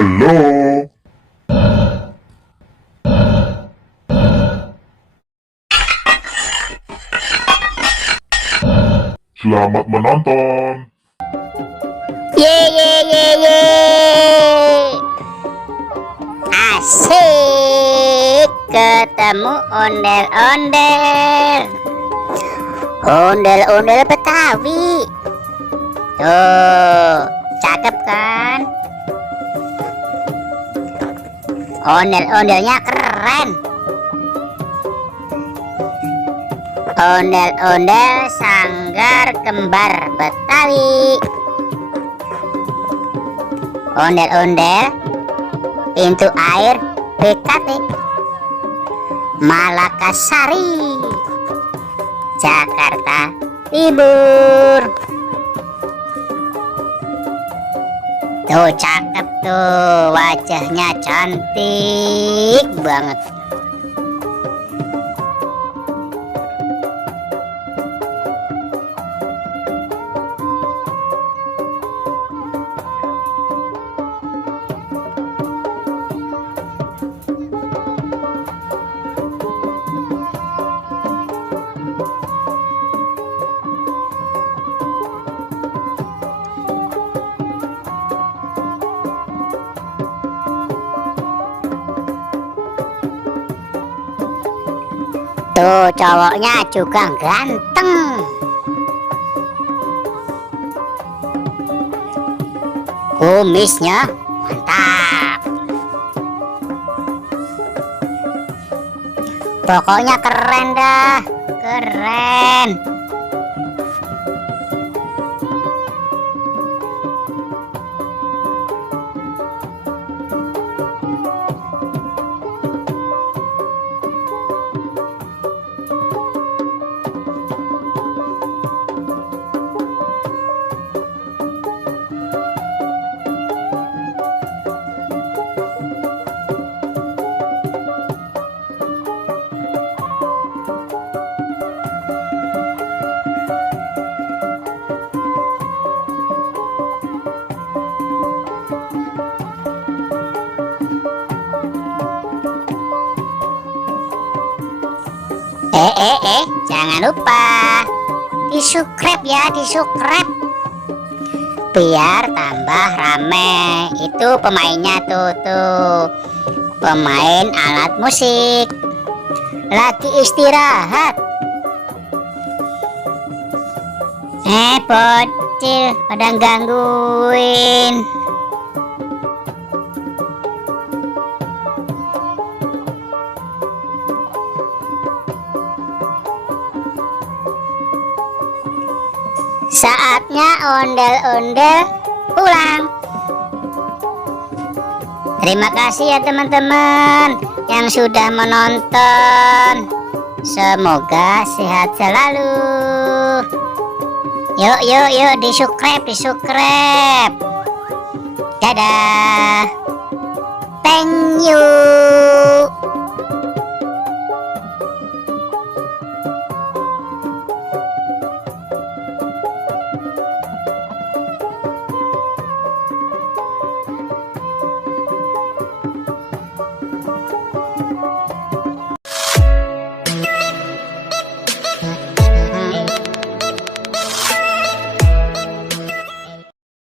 Halo. Selamat menonton. Ye ye ye ye. Asik ketemu ondel-ondel. Ondel-ondel Betawi. Tuh, cakep kan? Ondel-ondelnya keren. Ondel-ondel Sanggar Kembar Betawi. Ondel-ondel Pintu Air BKT Malakasari, Jakarta Timur. Tuh cakep tuh, wajahnya cantik banget. Tuh cowoknya juga ganteng. Kumisnya mantap. Pokoknya keren dah, keren. Jangan lupa di-subscribe ya, di-subscribe biar tambah rame. Itu pemainnya tuh, pemain alat musik lagi istirahat. Bocil pada gangguin. Saatnya ondel-ondel pulang. Terima kasih ya teman-teman yang sudah menonton. Semoga sehat selalu. Yuk di-subscribe. Dadah.